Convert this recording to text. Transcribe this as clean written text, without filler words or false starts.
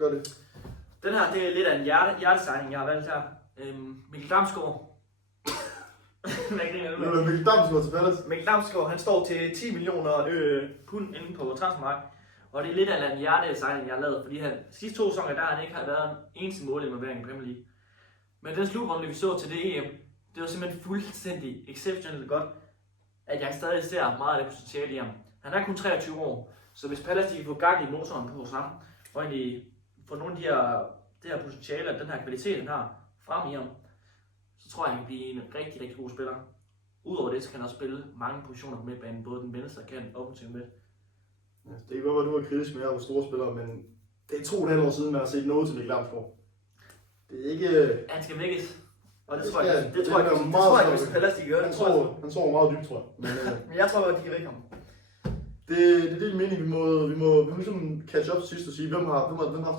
gør det. Den her, det er lidt af en hjertesejning, jeg har valgt her. Mikkel Damsgaard. Hvad griner du med? Mikkel Damsgaard til Palace. Mikkel Damsgaard, han står til 10 millioner pund inde på transfermarkedet. Og det er lidt af en hjertesejning, jeg har lavet, fordi sidste 2 sæsoner, der han ikke har været en eneste målinvolvering i Premier League. Men den slutrunde, vi så til det EM, det var simpelthen fuldstændig exceptionelt godt, at jeg stadig ser meget af det potentiale i ham. Han er kun 23 år, så hvis Palace kan få gang i motoren på sammen, og egentlig få nogle af det her potentiale, den her kvalitet, han har frem i ham, så tror jeg, han kan blive en rigtig, rigtig god spiller. Udover det, så kan han også spille mange positioner på midtbanen, både den venstre kant og offensiv midt. Ja, det kan godt være, du var kritisk med, at jeg var store spillere, men det er 2,5 år siden, man har set noget til Mikkel Damsgaard. Det er ikke... Han skal vækkes. Og det Det tror skal- jeg, det tror jeg, hvis Palace de gør det. Han tror meget dybt, tror jeg. Men jeg tror godt, de kan vække ham. Det er det, jeg mener, vi må ligesom catch up sidst og sige, hvem har